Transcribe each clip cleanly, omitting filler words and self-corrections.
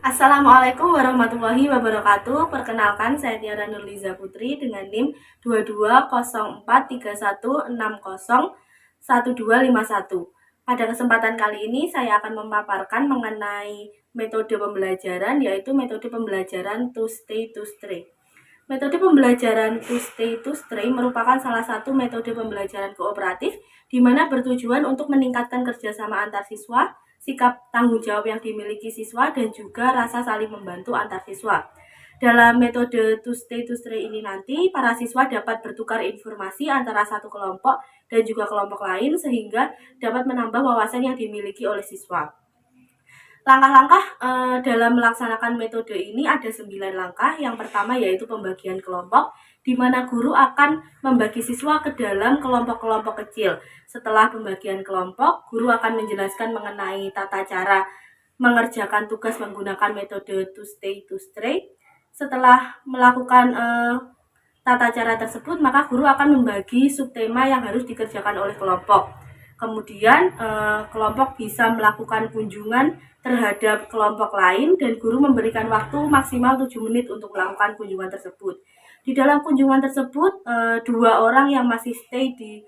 Assalamualaikum warahmatullahi wabarakatuh. Perkenalkan, saya Tiara Nurliza Putri dengan NIM 220431601251. Pada kesempatan kali ini saya akan memaparkan mengenai metode pembelajaran, yaitu metode pembelajaran to stay to stray. Metode pembelajaran to stay to stray merupakan salah satu metode pembelajaran kooperatif di mana bertujuan untuk meningkatkan kerjasama antar siswa, sikap tanggung jawab yang dimiliki siswa, dan juga rasa saling membantu antar siswa. Dalam metode to stay ini nanti, para siswa dapat bertukar informasi antara satu kelompok dan juga kelompok lain sehingga dapat menambah wawasan yang dimiliki oleh siswa. Langkah-langkah dalam melaksanakan metode ini ada 9 langkah. Yang pertama yaitu pembagian kelompok, di mana guru akan membagi siswa ke dalam kelompok-kelompok kecil. Setelah pembagian kelompok, guru akan menjelaskan mengenai tata cara mengerjakan tugas menggunakan metode to stay to stray. Setelah melakukan tata cara tersebut, maka guru akan membagi subtema yang harus dikerjakan oleh kelompok. Kemudian kelompok bisa melakukan kunjungan terhadap kelompok lain dan guru memberikan waktu maksimal 7 menit untuk melakukan kunjungan tersebut. Di dalam kunjungan tersebut, 2 orang yang masih stay di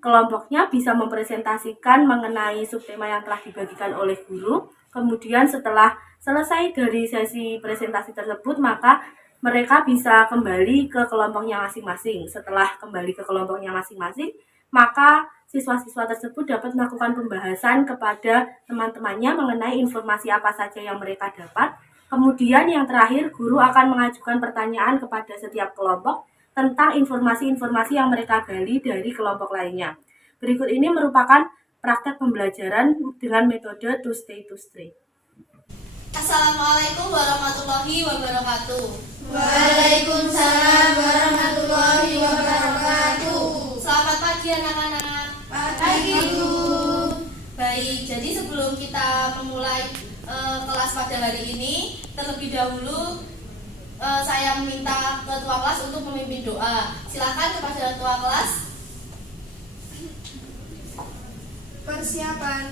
kelompoknya bisa mempresentasikan mengenai subtema yang telah dibagikan oleh guru. Kemudian setelah selesai dari sesi presentasi tersebut, maka mereka bisa kembali ke kelompoknya masing-masing. Setelah kembali ke kelompoknya masing-masing, maka siswa-siswa tersebut dapat melakukan pembahasan kepada teman-temannya mengenai informasi apa saja yang mereka dapat. Kemudian yang terakhir, guru akan mengajukan pertanyaan kepada setiap kelompok tentang informasi-informasi yang mereka gali dari kelompok lainnya. Berikut ini merupakan praktek pembelajaran dengan metode to stay to stray. Assalamualaikum warahmatullahi wabarakatuh. Waalaikumsalam warahmatullahi wabarakatuh. Selamat pagi anak-anak. Pagi Bu. Baik, jadi sebelum kita memulai kelas pada hari ini, terlebih dahulu saya meminta ketua kelas untuk memimpin doa. Silakan kepada ketua kelas. Persiapan.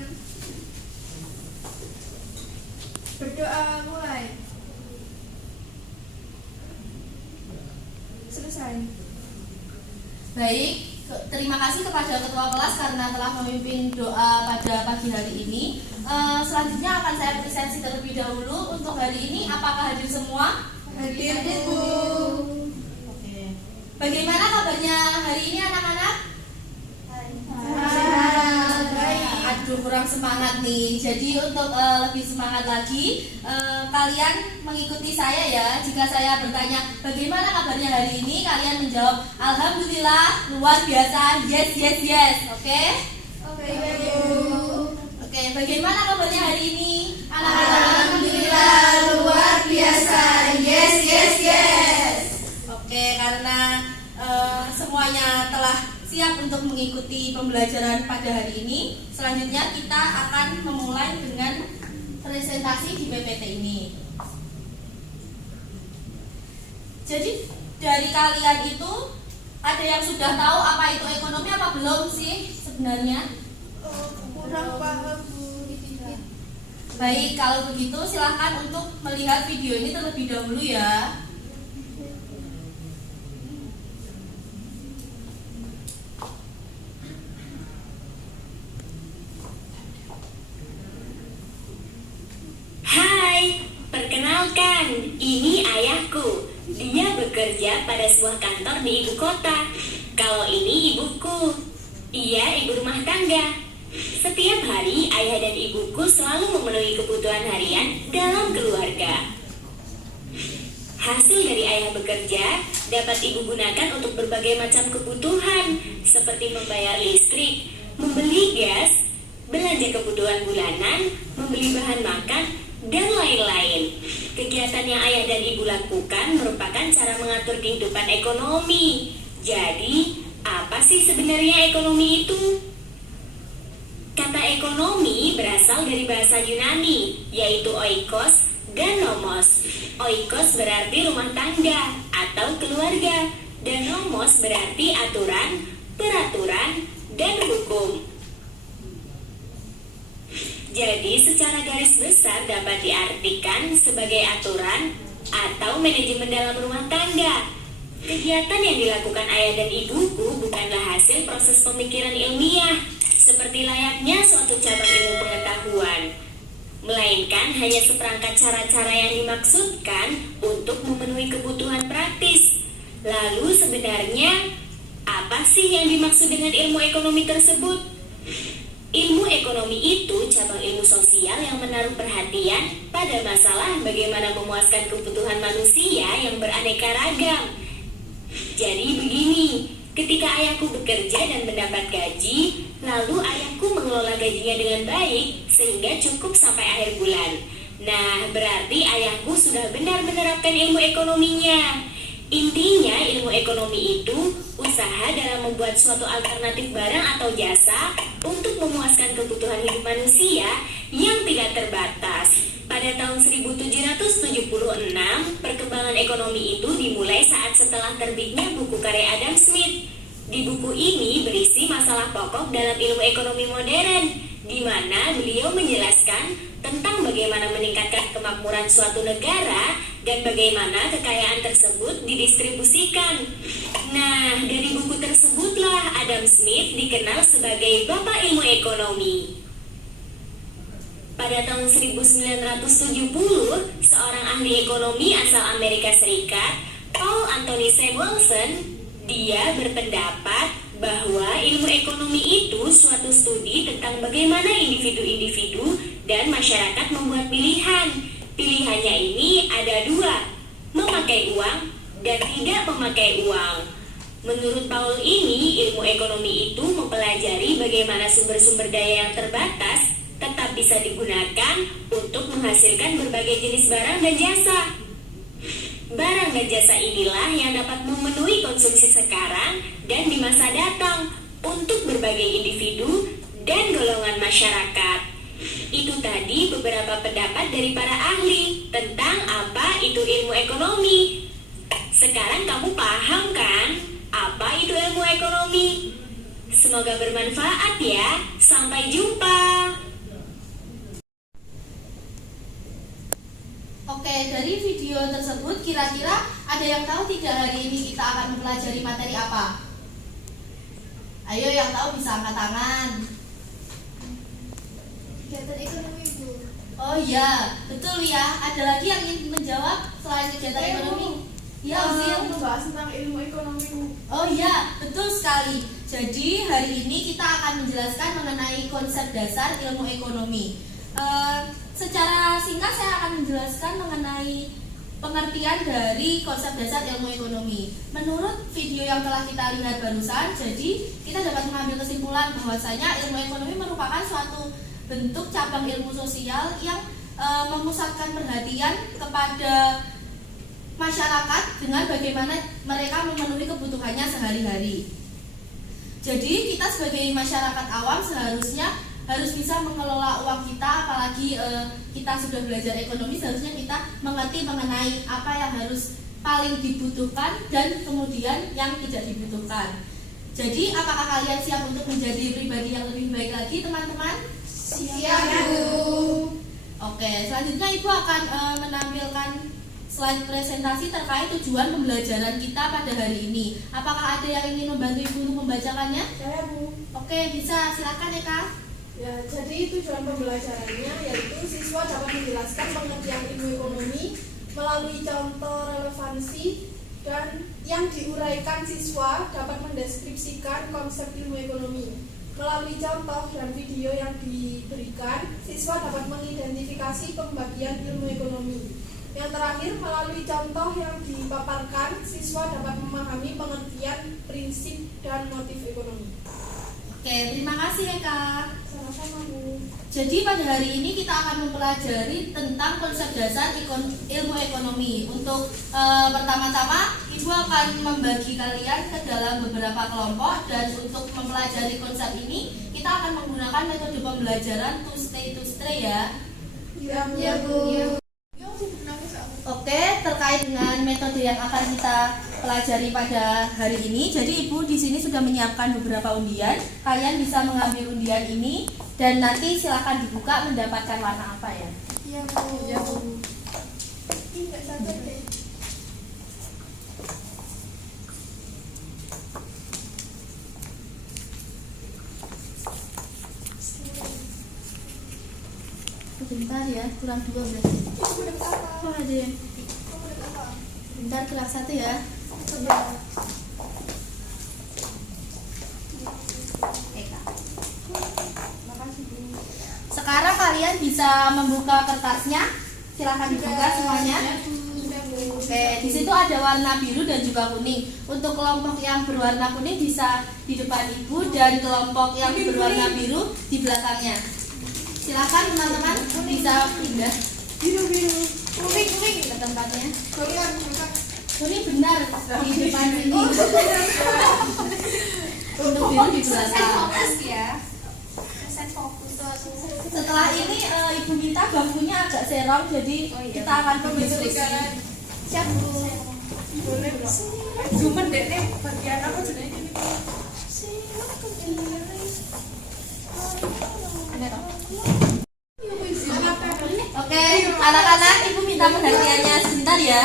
Berdoa mulai. Selesai. Baik, terima kasih kepada ketua kelas karena telah memimpin doa pada pagi hari ini. Selanjutnya akan saya presentasi terlebih dahulu. Untuk hari ini, apakah hadir semua? Hadir Bu. Oke. Bagaimana kabarnya hari ini anak-anak? Aduh, kurang semangat nih. Jadi untuk lebih semangat lagi, kalian mengikuti saya ya. Jika saya bertanya bagaimana kabarnya hari ini, kalian menjawab alhamdulillah, luar biasa, yes yes yes. Oke? Oke Bu. Oke, bagaimana kabarnya hari ini? Alhamdulillah luar biasa, yes yes yes. Oke, karena semuanya telah siap untuk mengikuti pembelajaran pada hari ini, selanjutnya kita akan memulai dengan presentasi di PPT ini. Jadi dari kalian itu ada yang sudah tahu apa itu ekonomi apa belum sih sebenarnya? Kurang paham Bu. Baik, kalau begitu silahkan untuk melihat video ini terlebih dahulu ya. Hai, perkenalkan, ini ayahku. Dia bekerja pada sebuah kantor di ibu kota. Kalau ini ibuku. Ia ibu rumah tangga. Setiap hari, ayah dan ibuku selalu memenuhi kebutuhan harian dalam keluarga. Hasil dari ayah bekerja dapat ibu gunakan untuk berbagai macam kebutuhan, seperti membayar listrik, membeli gas, belanja kebutuhan bulanan, membeli bahan makan, dan lain-lain. Kegiatan yang ayah dan ibu lakukan merupakan cara mengatur kehidupan ekonomi. Jadi, apa sih sebenarnya ekonomi itu? Kata ekonomi berasal dari bahasa Yunani, yaitu oikos dan nomos. Oikos berarti rumah tangga atau keluarga, dan nomos berarti aturan, peraturan, dan hukum. Jadi secara garis besar dapat diartikan sebagai aturan atau manajemen dalam rumah tangga. Kegiatan yang dilakukan ayah dan ibuku bukanlah hasil proses pemikiran ilmiah seperti layaknya suatu cabang ilmu pengetahuan, melainkan hanya seperangkat cara-cara yang dimaksudkan untuk memenuhi kebutuhan praktis. Lalu sebenarnya apa sih yang dimaksud dengan ilmu ekonomi tersebut? Ilmu ekonomi itu cabang ilmu sosial yang menaruh perhatian pada masalah bagaimana memuaskan kebutuhan manusia yang beraneka ragam. Jadi begini, ketika ayahku bekerja dan mendapat gaji, lalu ayahku mengelola gajinya dengan baik sehingga cukup sampai akhir bulan. Nah, berarti ayahku sudah benar menerapkan ilmu ekonominya. Intinya ilmu ekonomi itu usaha dalam membuat suatu alternatif barang atau jasa untuk memuaskan kebutuhan hidup manusia yang tidak terbatas. Pada tahun 1776, perkembangan ekonomi itu dimulai saat setelah terbitnya buku karya Adam Smith. Di buku ini berisi masalah pokok dalam ilmu ekonomi modern, di mana beliau menjelaskan tentang bagaimana meningkatkan kemakmuran suatu negara dan bagaimana kekayaan tersebut didistribusikan. Nah, dari buku tersebutlah Adam Smith dikenal sebagai Bapak Ilmu Ekonomi. Pada tahun 1970, seorang ahli ekonomi asal Amerika Serikat, Paul Anthony Samuelson, dia berpendapat bahwa ilmu ekonomi itu suatu studi tentang bagaimana individu-individu dan masyarakat membuat pilihan. Pilihannya ini ada dua, memakai uang dan tidak memakai uang. Menurut Paul ini, ilmu ekonomi itu mempelajari bagaimana sumber-sumber daya yang terbatas tetap bisa digunakan untuk menghasilkan berbagai jenis barang dan jasa. Barang dan jasa inilah yang dapat memenuhi konsumsi sekarang dan di masa datang untuk berbagai individu dan golongan masyarakat. Itu tadi beberapa pendapat dari para ahli tentang apa itu ilmu ekonomi. Sekarang kamu paham kan apa itu ilmu ekonomi? Semoga bermanfaat ya. Sampai jumpa. Oke, dari video tersebut kira-kira ada yang tahu tidak hari ini kita akan mempelajari materi apa? Ayo yang tahu bisa angkat tangan. Kegiatan ekonomi, Bu. Oh iya, betul ya. Ada lagi yang ingin menjawab selain kegiatan ekonomi? Ya, Uzil. Membahas tentang ilmu ekonomi, Bu. Oh iya, betul sekali. Jadi hari ini kita akan menjelaskan mengenai konsep dasar ilmu ekonomi. Secara singkat saya akan menjelaskan mengenai pengertian dari konsep dasar ilmu ekonomi. Menurut video yang telah kita lihat barusan, jadi kita dapat mengambil kesimpulan bahwasanya ilmu ekonomi merupakan suatu bentuk cabang ilmu sosial yang memusatkan perhatian kepada masyarakat dengan bagaimana mereka memenuhi kebutuhannya sehari-hari. Jadi kita sebagai masyarakat awam seharusnya harus bisa mengelola uang kita, apalagi kita sudah belajar ekonomi, seharusnya kita mengerti mengenai apa yang harus paling dibutuhkan dan kemudian yang tidak dibutuhkan. Jadi apakah kalian siap untuk menjadi pribadi yang lebih baik lagi, teman-teman? Siap, Bu. Oke, selanjutnya Ibu akan menampilkan slide presentasi terkait tujuan pembelajaran kita pada hari ini. Apakah ada yang ingin membantu Ibu untuk membacakannya? Saya, Bu. Oke, bisa, silakan ya Kak. Ya, jadi tujuan pembelajarannya yaitu siswa dapat menjelaskan pengertian ilmu ekonomi melalui contoh relevansi dan yang diuraikan siswa dapat mendeskripsikan konsep ilmu ekonomi. Melalui contoh dan video yang diberikan, siswa dapat mengidentifikasi pembagian ilmu ekonomi. Yang terakhir, melalui contoh yang dipaparkan, siswa dapat memahami pengertian, prinsip, dan motif ekonomi. Oke, terima kasih ya Kak. Sama-sama, Bu. Jadi pada hari ini kita akan mempelajari tentang konsep dasar ilmu ekonomi. Untuk pertama-tama, Ibu akan membagi kalian ke dalam beberapa kelompok, dan untuk mempelajari konsep ini kita akan menggunakan metode pembelajaran to stay ya. Ya, Bu. Oke, terkait terkait dengan metode yang akan kita pelajari pada hari ini. Jadi Ibu di sini sudah menyiapkan beberapa undian. Kalian bisa mengambil undian ini dan nanti silakan dibuka mendapatkan warna apa ya. Iya Bu. Iya Bu. Ih, nggak sabar deh. Sebentar ya, kurang 2 berarti. Kamu udah apa? Oh ada yang Kamu udah apa? bentar, kurang 1 ya. Coba. Eka. Makasih Bu. Sekarang kalian bisa membuka kertasnya. Silakan dibuka semuanya. Sudah Bu. Oke, di situ ada warna biru dan juga kuning. Untuk kelompok yang berwarna kuning bisa di depan Ibu dan kelompok yang berwarna biru di belakangnya. Silakan teman-teman bisa pindah Biru. Kuning. ke tempatnya. Bukan. Kuning benar di depan sini. Untuk biru di belakang. ya. Setelah ini Ibu minta bangkunya agak serong, jadi kita akan berdiskusi. Siap Bu. Boleh dong. Cuman deh bagian apa jenenge ini? Oke, anak-anak, Ibu minta perhatiannya sebentar ya.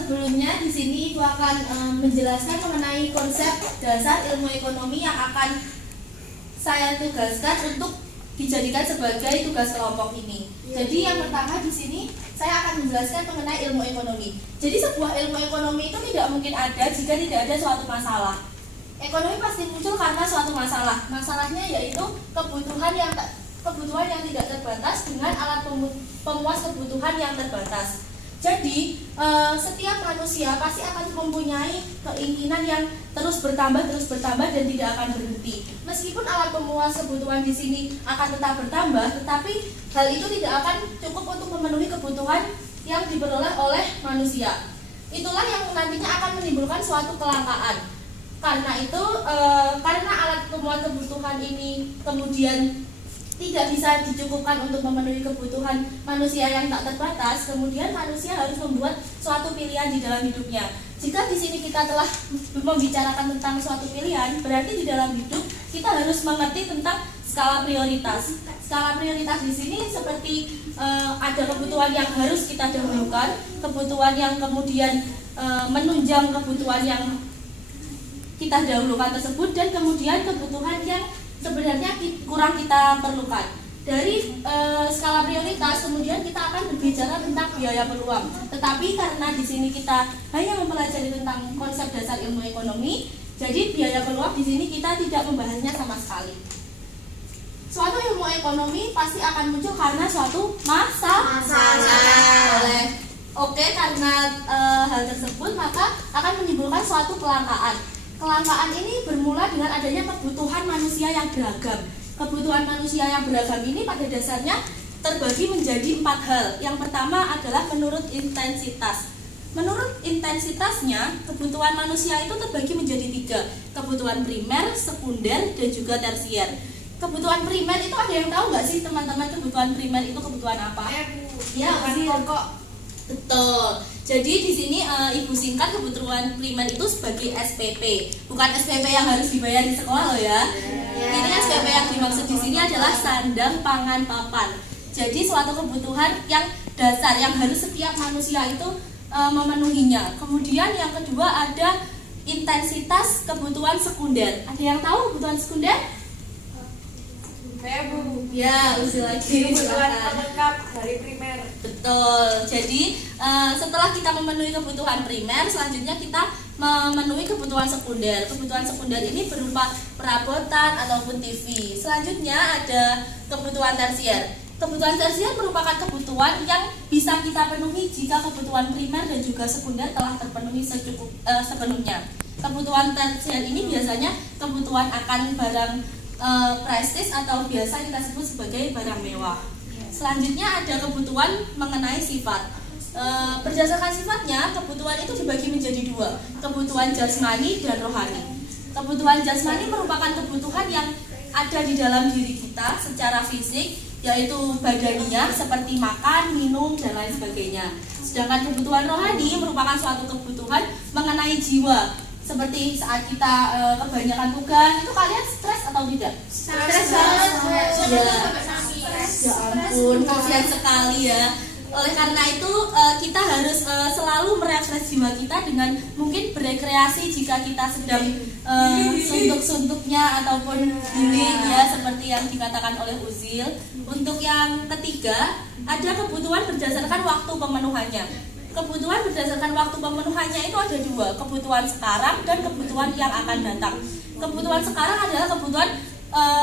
Sebelumnya di sini Ibu akan menjelaskan mengenai konsep dasar ilmu ekonomi yang akan saya tugaskan untuk dijadikan sebagai tugas kelompok ini. Jadi yang pertama di sini saya akan menjelaskan mengenai ilmu ekonomi. Jadi sebuah ilmu ekonomi itu tidak mungkin ada jika tidak ada suatu masalah. Ekonomi pasti muncul karena suatu masalah. Masalahnya yaitu kebutuhan yang tidak terbatas dengan alat pemuas kebutuhan yang terbatas. Jadi setiap manusia pasti akan mempunyai keinginan yang terus bertambah dan tidak akan berhenti. Meskipun alat pemuas kebutuhan di sini akan tetap bertambah, tetapi hal itu tidak akan cukup untuk memenuhi kebutuhan yang diperoleh oleh manusia. Itulah yang nantinya akan menimbulkan suatu kelangkaan. Karena itu, karena alat pemuas kebutuhan ini kemudian tidak bisa dicukupkan untuk memenuhi kebutuhan manusia yang tak terbatas, kemudian manusia harus membuat suatu pilihan di dalam hidupnya. Jika di sini kita telah membicarakan tentang suatu pilihan, berarti di dalam hidup kita harus mengerti tentang skala prioritas. Skala prioritas di sini seperti ada kebutuhan yang harus kita dahulukan, kebutuhan yang kemudian menunjang kebutuhan yang kita dahulukan tersebut, dan kemudian kebutuhan yang sebenarnya kurang kita perlukan. Dari skala prioritas kemudian kita akan berbicara tentang biaya peluang. Tetapi karena di sini kita hanya mempelajari tentang konsep dasar ilmu ekonomi, jadi biaya peluang di sini kita tidak membahasnya sama sekali. Suatu ilmu ekonomi pasti akan muncul karena suatu masalah. Karena hal tersebut maka akan menimbulkan suatu kelangkaan. Kelangkaan ini bermula dengan adanya kebutuhan manusia yang beragam. Kebutuhan manusia yang beragam ini pada dasarnya terbagi menjadi 4 hal. Yang pertama adalah menurut intensitas. Menurut intensitasnya, kebutuhan manusia itu terbagi menjadi 3. Kebutuhan primer, sekunder, dan juga tersier. Kebutuhan primer itu ada yang tahu nggak sih teman-teman, kebutuhan primer itu kebutuhan apa? Ya, pokok. Betul. Jadi di sini Ibu singkat kebutuhan primer itu sebagai SPP. Bukan SPP yang harus dibayar di sekolah loh ya. Ini SPP yang dimaksud di sini adalah sandang, pangan, papan. Jadi suatu kebutuhan yang dasar yang harus setiap manusia itu memenuhinya. Kemudian yang kedua ada intensitas kebutuhan sekunder. Ada yang tahu kebutuhan sekunder? Saya Bu. Ya, usul lagi. Kebutuhan Silakan. pelengkap dari primer. Betul. Jadi setelah kita memenuhi kebutuhan primer, selanjutnya kita memenuhi kebutuhan sekunder. Kebutuhan sekunder ini berupa perabotan ataupun TV. Selanjutnya ada kebutuhan tersier. Kebutuhan tersier merupakan kebutuhan yang bisa kita penuhi jika kebutuhan primer dan juga sekunder telah terpenuhi sepenuhnya. Kebutuhan tersier ini biasanya kebutuhan akan barang prestis atau biasa kita sebut sebagai barang mewah. Selanjutnya ada kebutuhan mengenai sifat. Berdasarkan sifatnya, kebutuhan itu dibagi menjadi 2, kebutuhan jasmani dan rohani. Kebutuhan jasmani merupakan kebutuhan yang ada di dalam diri kita secara fisik, yaitu badaniah seperti makan, minum, dan lain sebagainya. Sedangkan kebutuhan rohani merupakan suatu kebutuhan mengenai jiwa. Seperti saat kita kebanyakan tugas, itu kalian stres atau tidak? Stres Ya ampun, kasihan sekali ya. Oleh karena itu kita harus selalu merefresh jiwa kita dengan mungkin berekreasi jika kita sedang suntuk-suntuknya ataupun healing ya, seperti yang dikatakan oleh Uzil. Untuk yang ketiga, ada kebutuhan berdasarkan waktu pemenuhannya. Kebutuhan berdasarkan waktu pemenuhannya itu ada dua, kebutuhan sekarang dan kebutuhan yang akan datang. Kebutuhan sekarang adalah kebutuhan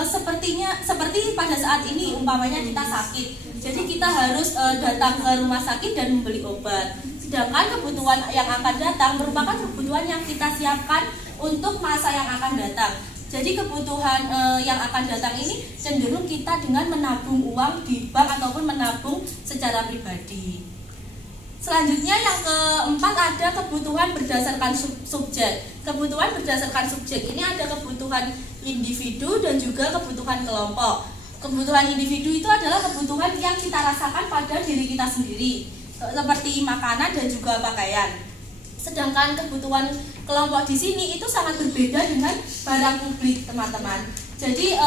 seperti pada saat ini umpamanya kita sakit, jadi kita harus datang ke rumah sakit dan membeli obat. Sedangkan kebutuhan yang akan datang merupakan kebutuhan yang kita siapkan untuk masa yang akan datang. Jadi kebutuhan yang akan datang ini cenderung kita dengan menabung uang di bank ataupun menabung secara pribadi. Selanjutnya yang keempat ada kebutuhan berdasarkan subjek. Kebutuhan berdasarkan subjek ini ada kebutuhan individu dan juga kebutuhan kelompok. Kebutuhan individu itu adalah kebutuhan yang kita rasakan pada diri kita sendiri, seperti makanan dan juga pakaian. Sedangkan kebutuhan kelompok di sini itu sangat berbeda dengan barang publik, teman-teman. Jadi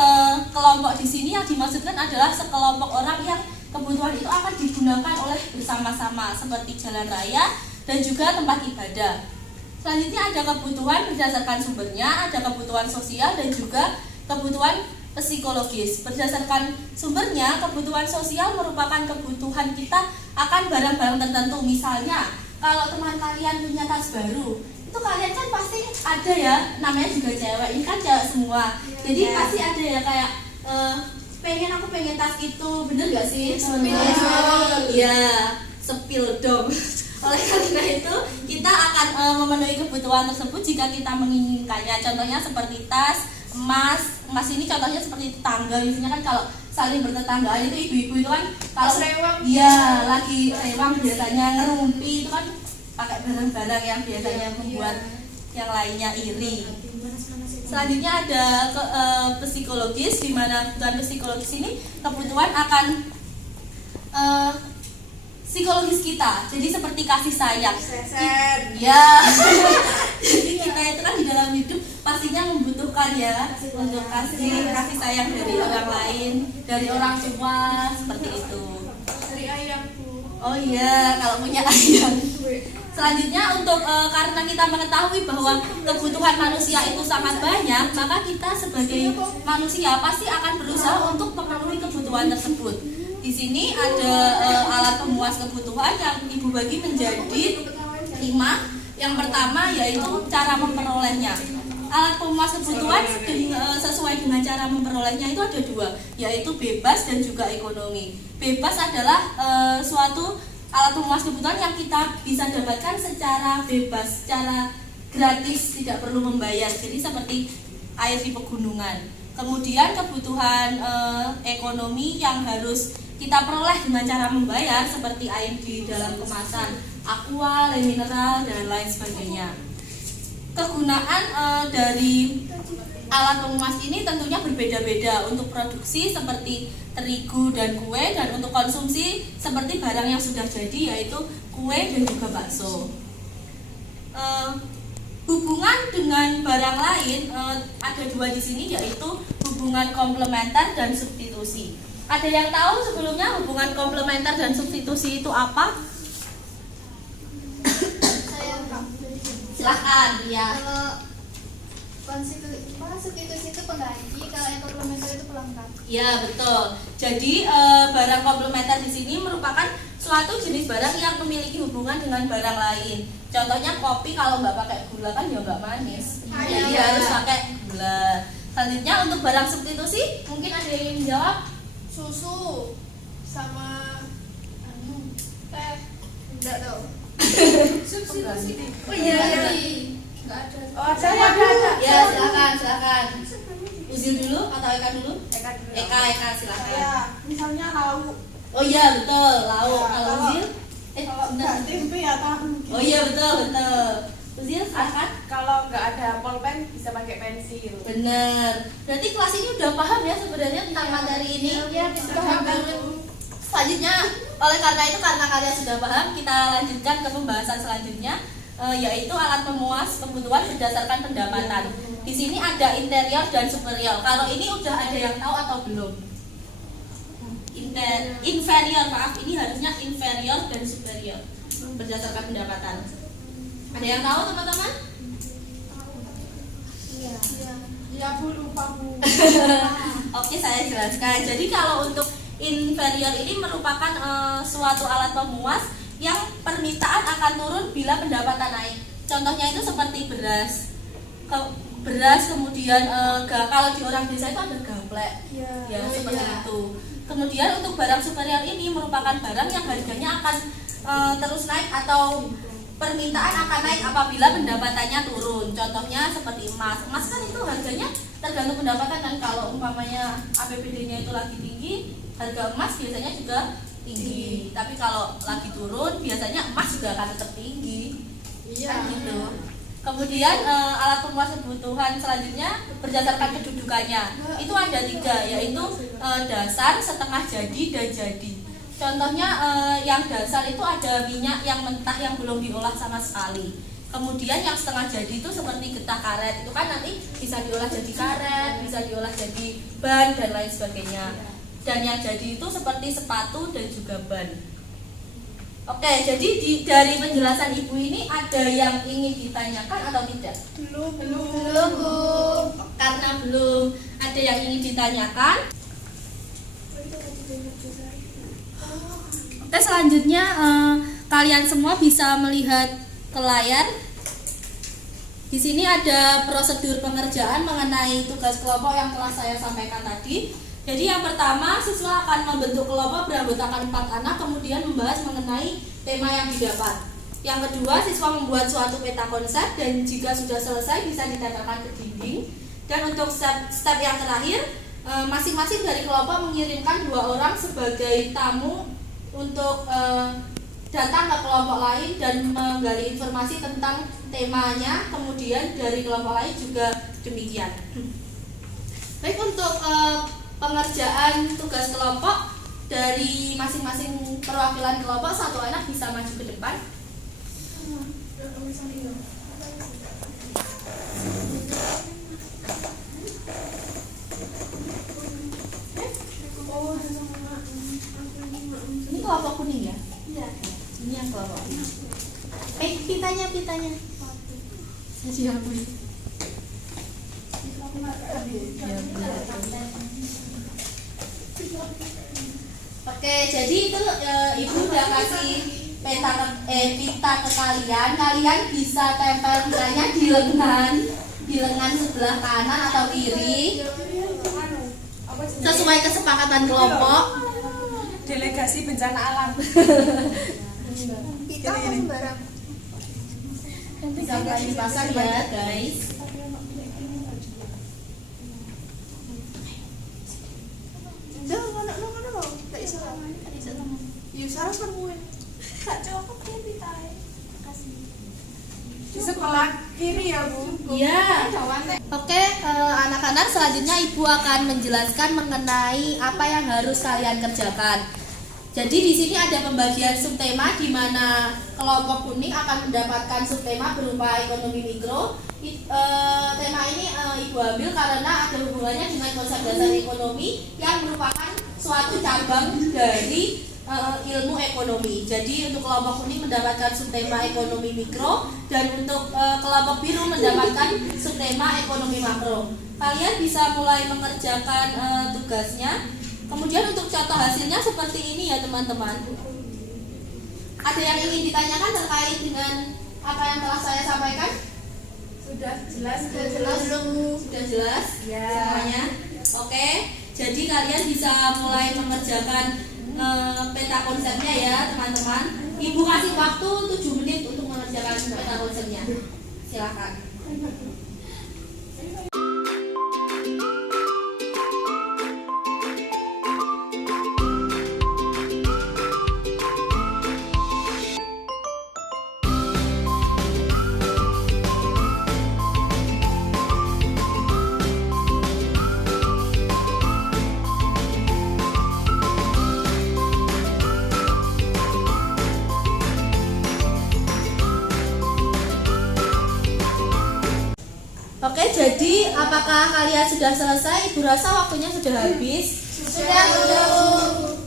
kelompok di sini yang dimaksudkan adalah sekelompok orang yang kebutuhan itu akan digunakan oleh bersama-sama, seperti jalan raya dan juga tempat ibadah. Selanjutnya ada kebutuhan berdasarkan sumbernya, ada kebutuhan sosial dan juga kebutuhan psikologis. Berdasarkan sumbernya, kebutuhan sosial merupakan kebutuhan kita akan barang-barang tertentu. Misalnya, kalau teman kalian punya tas baru, itu kalian kan pasti ada ya, namanya juga cewek, ini kan cewek semua. Jadi pasti ada ya kayak aku pengen tas itu, bener gak sih? Iya, sepil dong. Oleh karena itu kita akan memenuhi kebutuhan tersebut jika kita menginginkannya. Contohnya seperti tas, emas ini contohnya seperti tetangga. Biasanya kan kalau saling bertetanggaan itu ibu-ibu itu kan kalau iya lagi rewang biasanya ngerumpi itu kan pakai barang-barang yang biasanya membuat yang lainnya iri. Selanjutnya ada psikologis, di mana kebutuhan psikologis ini kebutuhan akan psikologis kita. Jadi seperti kasih sayang. Ya. Jadi kita itu kan di dalam hidup pastinya membutuhkan ya untuk kasih sayang dari orang lain, dari orang tua, seperti itu. Dari ayahku. Oh iya, kalau punya ayang. Selanjutnya untuk karena kita mengetahui bahwa kebutuhan manusia itu sangat banyak, maka kita sebagai manusia pasti akan berusaha untuk memenuhi kebutuhan tersebut. Di sini ada alat pemuas kebutuhan yang Ibu bagi menjadi 5. Yang pertama yaitu cara memperolehnya. Alat pemuas kebutuhan sesuai dengan cara memperolehnya itu ada 2, yaitu bebas dan juga ekonomi. Bebas adalah suatu alat pemuas kebutuhan yang kita bisa dapatkan secara bebas, secara gratis, tidak perlu membayar. Jadi seperti air di pegunungan. Kemudian kebutuhan ekonomi yang harus kita peroleh dengan cara membayar, seperti air di dalam kemasan, aqua, air mineral, dan lain sebagainya. Kegunaan dari alat pemuas ini tentunya berbeda-beda. Untuk produksi seperti terigu dan kue, dan untuk konsumsi seperti barang yang sudah jadi yaitu kue dan juga bakso. Hubungan dengan barang lain ada 2 di sini, yaitu hubungan komplementer dan substitusi. Ada yang tahu sebelumnya hubungan komplementer dan substitusi itu apa? Silahkan ya. Kalau substitusi itu pengganti, kalau yang komplementer itu pelengkap. Ya betul. Jadi barang komplementer di sini merupakan suatu jenis barang yang memiliki hubungan dengan barang lain. Contohnya kopi, kalau nggak pakai gula kan ya nggak manis. Jadi harus pakai gula. Selanjutnya untuk barang substitusi, mungkin ada yang ingin menjawab? Susu sama teh. Enggak tahu. Substitusi. Oh iya. Enggak ada. Oh, ada. Ya silakan. Uzil dulu atau Eka dulu? Eka silakan. Ya, misalnya lauk. Oh iya betul, lauk. Ya, Kalau kalau- Uzil? Kalau enggak tempe ya tahu. Oh iya betul. Uzil, silakan. Kalau nggak ada pulpen bisa pakai pensil. Bener. Berarti kelas ini udah paham ya sebenarnya tentang materi ini. Iya, paham banget. Selanjutnya, oleh karena itu karena kalian sudah paham, kita lanjutkan ke pembahasan selanjutnya, yaitu alat pemuas kebutuhan berdasarkan pendapatan. Di sini ada interior dan superior. Kalau ini udah ada yang tahu atau belum? Inferior, maaf, ini harusnya inferior dan superior berdasarkan pendapatan. Ada yang tahu teman-teman? Iya Bu, lupa Bu. Oke, saya jelaskan. Jadi kalau untuk inferior ini merupakan suatu alat pemuas yang permintaan akan turun bila pendapatan naik. Contohnya itu seperti beras. Beras kemudian kalau di orang desa itu ada gaplek. Ya, seperti itu. Kemudian untuk barang superior ini merupakan barang yang harganya akan terus naik atau permintaan akan naik apabila pendapatannya turun. Contohnya seperti emas. Emas kan itu harganya tergantung pendapatan, dan kalau umpamanya APBD-nya itu lagi tinggi, harga emas biasanya juga tinggi. Tapi kalau lagi turun, biasanya emas juga akan tetap tinggi. Kan gitu. Kemudian alat pemuas kebutuhan selanjutnya berdasarkan kedudukannya. Itu ada 3, yaitu dasar, setengah jadi, dan jadi. Contohnya yang dasar itu ada minyak yang mentah yang belum diolah sama sekali. Kemudian yang setengah jadi itu seperti getah karet, itu kan nanti bisa diolah jadi karet, bisa diolah jadi ban dan lain sebagainya. Dan yang jadi itu seperti sepatu dan juga ban. Oke, jadi dari penjelasan Ibu ini ada yang ingin ditanyakan atau tidak? Belum. Karena belum ada yang ingin ditanyakan. Oke, selanjutnya kalian semua bisa melihat ke layar. Di sini ada prosedur pengerjaan mengenai tugas kelompok yang telah saya sampaikan tadi. Jadi yang pertama, siswa akan membentuk kelompok beranggotakan 4 anak, kemudian membahas mengenai tema yang didapat. Yang kedua, siswa membuat suatu peta konsep dan jika sudah selesai bisa ditempelkan ke dinding. Dan untuk step yang terakhir, masing-masing dari kelompok mengirimkan 2 orang sebagai tamu untuk datang ke kelompok lain dan menggali informasi tentang temanya. Kemudian dari kelompok lain juga demikian. Baik, untuk pengerjaan tugas kelompok dari masing-masing perwakilan kelompok, 1 anak bisa maju ke depan. Ini kelompok kuning ya? Iya. Ini yang kelompok kuning. Pitanya. Saya siapin. Oke, jadi itu Ibu udah kasih pita ke kalian. Kalian bisa tempel pitanya di lengan sebelah kanan atau kiri sesuai kesepakatan kelompok. Delegasi bencana alam. Kita apa sembarang? Sampai dipasang ya, guys. Jangan mana loh, tak bisa ngomong. Yuk, saras nemuin. Kak cukup ya pitai. Makasih. Di sebelah kiri ya Bu. Iya. Oke, anak-anak, selanjutnya Ibu akan menjelaskan mengenai apa yang harus kalian kerjakan. Jadi di sini ada pembagian subtema di mana kelompok kuning akan mendapatkan subtema berupa ekonomi mikro. Tema ini Ibu ambil karena ada hubungannya dengan konsep dasar ekonomi yang merupakan suatu cabang dari ilmu ekonomi. Jadi untuk kelompok kuning mendapatkan subtema ekonomi mikro dan untuk kelompok biru mendapatkan subtema ekonomi makro. Kalian bisa mulai mengerjakan tugasnya. Kemudian untuk contoh hasilnya seperti ini ya teman-teman. Ada yang ingin ditanyakan terkait dengan apa yang telah saya sampaikan? Sudah jelas. Sudah jelas Ya. semuanya. Oke, jadi kalian bisa mulai mengerjakan peta konsepnya ya teman-teman. Ibu kasih waktu 7 menit untuk mengerjakan peta konsepnya. Silakan. jadi apakah kalian sudah selesai? Ibu rasa waktunya sudah habis. Sudah, Bu.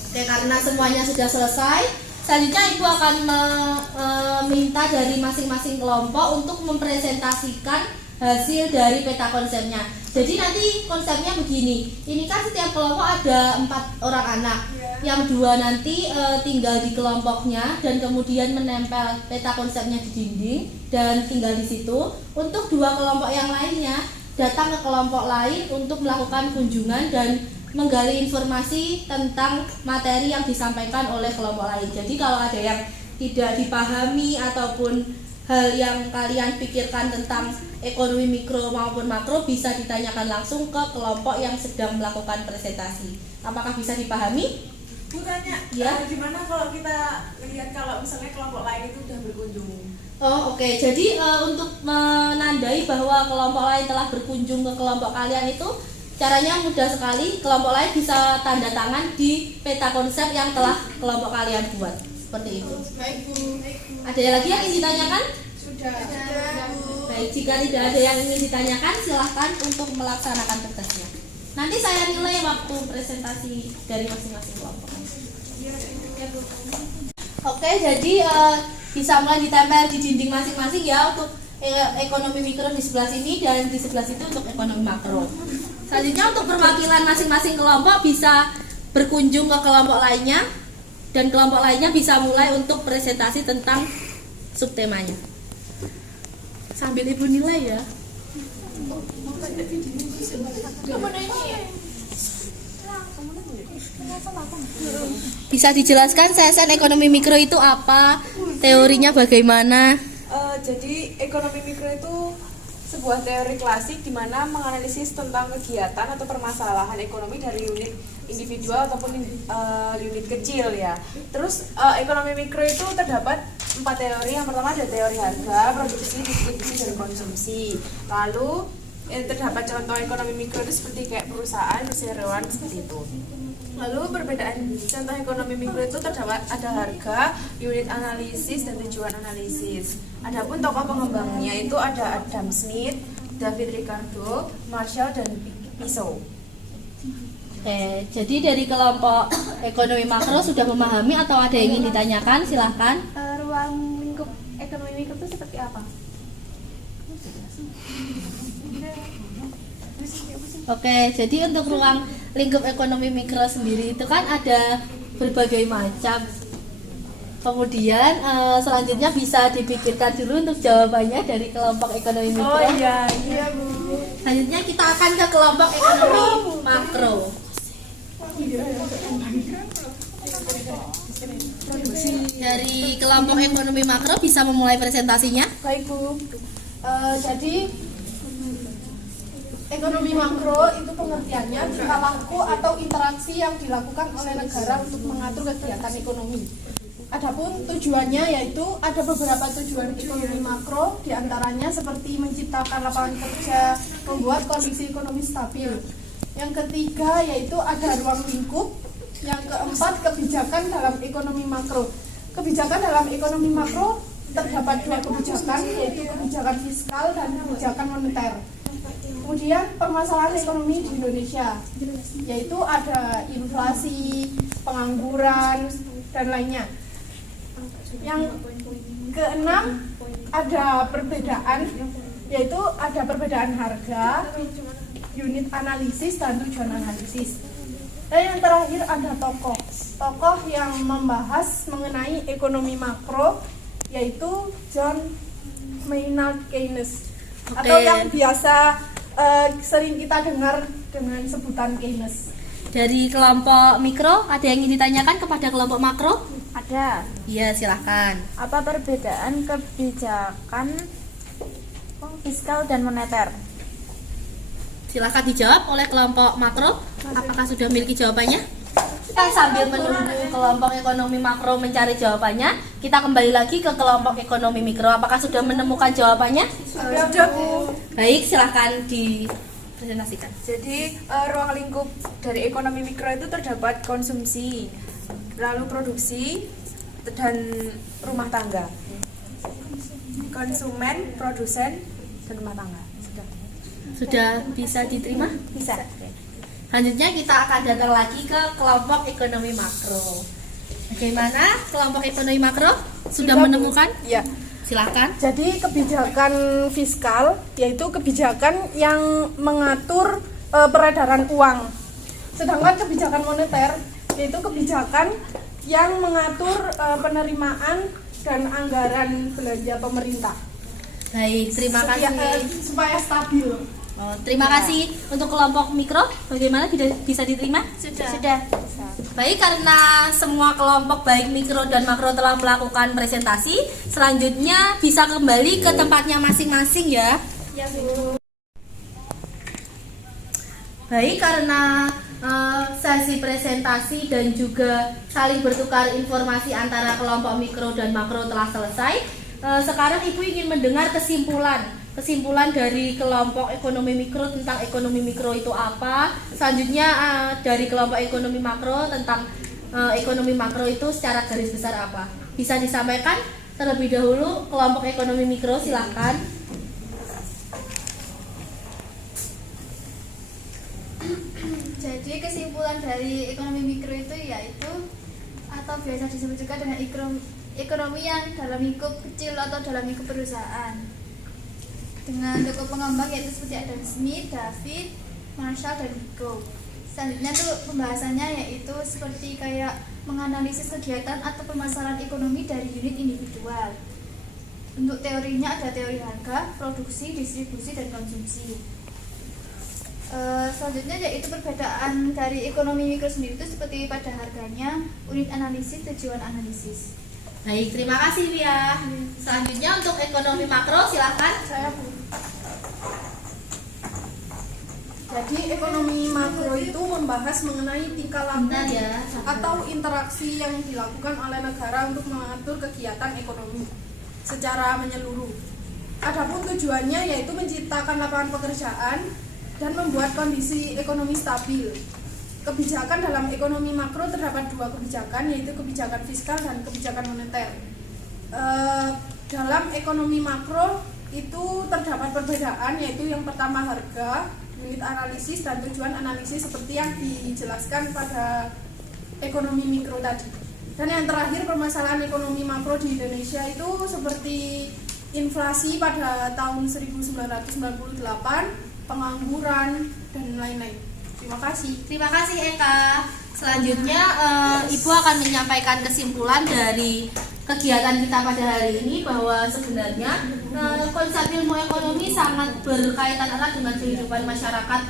Oke, karena semuanya sudah selesai, selanjutnya Ibu akan meminta dari masing-masing kelompok untuk mempresentasikan hasil dari peta konsepnya. Jadi nanti konsepnya begini, ini kan setiap kelompok ada 4 orang anak, yang 2 nanti tinggal di kelompoknya dan kemudian menempel peta konsepnya di dinding dan tinggal di situ. Untuk 2 kelompok yang lainnya datang ke kelompok lain untuk melakukan kunjungan dan menggali informasi tentang materi yang disampaikan oleh kelompok lain. Jadi kalau ada yang tidak dipahami ataupun hal yang kalian pikirkan tentang ekonomi mikro maupun makro bisa ditanyakan langsung ke kelompok yang sedang melakukan presentasi. Apakah bisa dipahami? Bu tanya, Ya. gimana kalau kita lihat kalau misalnya kelompok lain itu udah berkunjung? Oh, oke. Jadi untuk menandai bahwa kelompok lain telah berkunjung ke kelompok kalian itu caranya mudah sekali. Kelompok lain bisa tanda tangan di peta konsep yang telah kelompok kalian buat. Seperti itu. Baik, Bu. Ada lagi yang ingin ditanyakan? Sudah, Bu. Baik, jika tidak ada yang ingin ditanyakan, silahkan untuk melaksanakan tugasnya. Nanti saya nilai waktu presentasi dari masing-masing kelompok. Oke, jadi bisa mulai ditempel di dinding masing-masing ya untuk ekonomi mikro di sebelah sini dan di sebelah situ untuk ekonomi makro. Selanjutnya untuk perwakilan masing-masing kelompok bisa berkunjung ke kelompok lainnya dan kelompok lainnya bisa mulai untuk presentasi tentang subtemanya. Sambil ibu nilai ya. Bisa dijelaskan CSN ekonomi mikro itu apa? Teorinya bagaimana? Jadi ekonomi mikro itu sebuah teori klasik di mana menganalisis tentang kegiatan atau permasalahan ekonomi dari unit individual ataupun unit kecil ya. Terus ekonomi mikro itu terdapat 4 teori. Yang pertama ada teori harga, produksi, distribusi, dan konsumsi. Lalu terdapat contoh ekonomi mikro itu seperti kayak perusahaan, perseroan seperti itu. Lalu perbedaan contoh ekonomi mikro itu terdapat ada harga, unit analisis, dan tujuan analisis. Adapun tokoh pengembangnya itu ada Adam Smith, David Ricardo, Marshall, dan Piso. Oke, jadi dari kelompok ekonomi makro sudah memahami atau ada yang ingin ditanyakan? Silahkan. Ruang lingkup ekonomi mikro itu seperti apa? Oke, jadi untuk ruang lingkup ekonomi mikro sendiri itu kan ada berbagai macam. Kemudian selanjutnya bisa dipikirkan dulu untuk jawabannya dari kelompok ekonomi mikro. Oh iya, Bu. Selanjutnya kita akan ke kelompok ekonomi makro. Dari kelompok ekonomi makro bisa memulai presentasinya. Baik, Bu. Jadi ekonomi makro itu pengertiannya tingkah laku atau interaksi yang dilakukan oleh negara untuk mengatur kegiatan ekonomi. Adapun tujuannya yaitu ada beberapa tujuan ekonomi makro, diantaranya seperti menciptakan lapangan kerja, membuat kondisi ekonomi stabil. Yang ketiga yaitu ada ruang lingkup. Yang keempat kebijakan dalam ekonomi makro. Kebijakan dalam ekonomi makro terdapat 2 kebijakan, yaitu kebijakan fiskal dan kebijakan moneter. Kemudian permasalahan ekonomi di Indonesia, yaitu ada inflasi, pengangguran, dan lainnya. Yang keenam ada perbedaan, yaitu ada perbedaan harga, unit analisis, dan tujuan analisis. Dan yang terakhir ada tokoh yang membahas mengenai ekonomi makro, yaitu John Maynard Keynes. Atau yang biasa sering kita dengar dengan sebutan Keynes. Dari kelompok mikro ada yang ingin ditanyakan kepada kelompok makro? Ada. Iya, silahkan. Apa perbedaan kebijakan fiskal dan moneter? Silahkan dijawab oleh kelompok makro. Apakah sudah memiliki jawabannya? Kita sambil menunggu kelompok ekonomi makro mencari jawabannya, kita kembali lagi ke kelompok ekonomi mikro. Apakah sudah menemukan jawabannya? Sudah, Bu. Baik, silahkan dipresentasikan. Jadi ruang lingkup dari ekonomi mikro itu terdapat konsumsi, lalu produksi, dan rumah tangga. Konsumen, produsen, dan rumah tangga. Sudah. Sudah bisa diterima? Bisa. Selanjutnya kita akan datang lagi ke kelompok ekonomi makro. Bagaimana kelompok ekonomi makro? Sudah menemukan? Ya. Silakan. Jadi kebijakan fiskal yaitu kebijakan yang mengatur peredaran uang. Sedangkan kebijakan moneter yaitu kebijakan yang mengatur penerimaan dan anggaran belanja pemerintah. Baik, terima kasih. Supaya stabil. Terima kasih untuk kelompok mikro. Bagaimana bisa diterima? Sudah. Baik, karena semua kelompok baik mikro dan makro telah melakukan presentasi, selanjutnya bisa kembali ke tempatnya masing-masing ya. Ya, Bu. Baik, karena sesi presentasi dan juga saling bertukar informasi antara kelompok mikro dan makro telah selesai, sekarang Ibu ingin mendengar kesimpulan dari kelompok ekonomi mikro tentang ekonomi mikro itu apa. Selanjutnya dari kelompok ekonomi makro tentang ekonomi makro itu secara garis besar apa. Bisa disampaikan terlebih dahulu kelompok ekonomi mikro, silahkan. Jadi kesimpulan dari ekonomi mikro itu yaitu atau biasa disebut juga dengan ekonomi yang dalam lingkup kecil atau dalam lingkup perusahaan. Dengan tokoh pengembang yaitu seperti Adam Smith, David, Marshall, dan Rico. Selanjutnya tuh pembahasannya yaitu seperti kayak menganalisis kegiatan atau permasalahan ekonomi dari unit individual. Untuk teorinya ada teori harga, produksi, distribusi, dan konsumsi. Selanjutnya yaitu perbedaan dari ekonomi mikro sendiri itu seperti pada harganya, unit analisis, tujuan analisis. Baik, terima kasih Lia. Selanjutnya untuk ekonomi makro, silakan. Saya, Bu. Jadi ekonomi makro itu membahas mengenai tingkah laku Bentar ya, atau interaksi yang dilakukan oleh negara untuk mengatur kegiatan ekonomi secara menyeluruh. Adapun tujuannya yaitu menciptakan lapangan pekerjaan dan membuat kondisi ekonomi stabil. Kebijakan dalam ekonomi makro terdapat dua kebijakan, yaitu kebijakan fiskal dan kebijakan moneter. Dalam ekonomi makro itu terdapat perbedaan, yaitu yang pertama harga, unit analisis, dan tujuan analisis seperti yang dijelaskan pada ekonomi mikro tadi. Dan yang terakhir, permasalahan ekonomi makro di Indonesia itu seperti inflasi pada tahun 1998, pengangguran, dan lain-lain. Terima kasih. Terima kasih Eka. Selanjutnya Ibu akan menyampaikan kesimpulan dari kegiatan kita pada hari ini bahwa sebenarnya konsep ilmu ekonomi sangat berkaitan erat dengan kehidupan masyarakat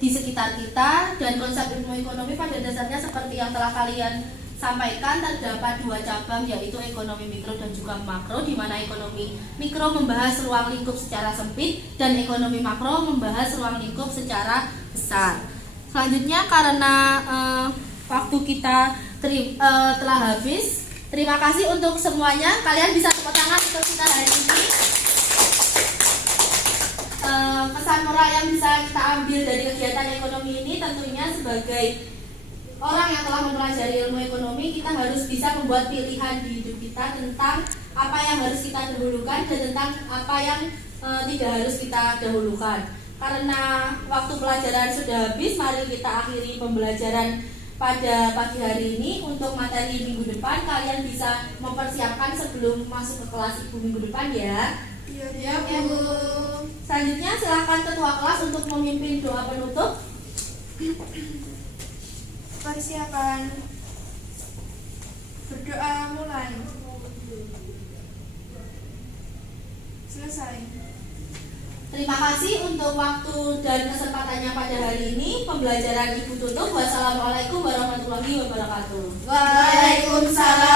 di sekitar kita, dan konsep ilmu ekonomi pada dasarnya seperti yang telah kalian sampaikan terdapat dua cabang, yaitu ekonomi mikro dan juga makro, di mana ekonomi mikro membahas ruang lingkup secara sempit dan ekonomi makro membahas ruang lingkup secara besar. Selanjutnya karena waktu kita telah habis, terima kasih untuk semuanya. Kalian bisa tepuk tangan untuk kita hari ini. Pesan moral yang bisa kita ambil dari kegiatan ekonomi ini tentunya sebagai orang yang telah mempelajari ilmu ekonomi, kita harus bisa membuat pilihan di hidup kita tentang apa yang harus kita dahulukan dan tentang apa yang tidak harus kita dahulukan. Karena waktu pelajaran sudah habis, mari kita akhiri pembelajaran pada pagi hari ini. Untuk materi minggu depan kalian bisa mempersiapkan sebelum masuk ke kelas Ibu minggu depan ya. Iya, Bu. Selanjutnya silakan ketua kelas untuk memimpin doa penutup. Persiapan berdoa mulai. Selesai. Terima kasih untuk waktu dan kesempatannya pada hari ini. Pembelajaran Ibu tutup. Wassalamualaikum warahmatullahi wabarakatuh. Waalaikumsalam.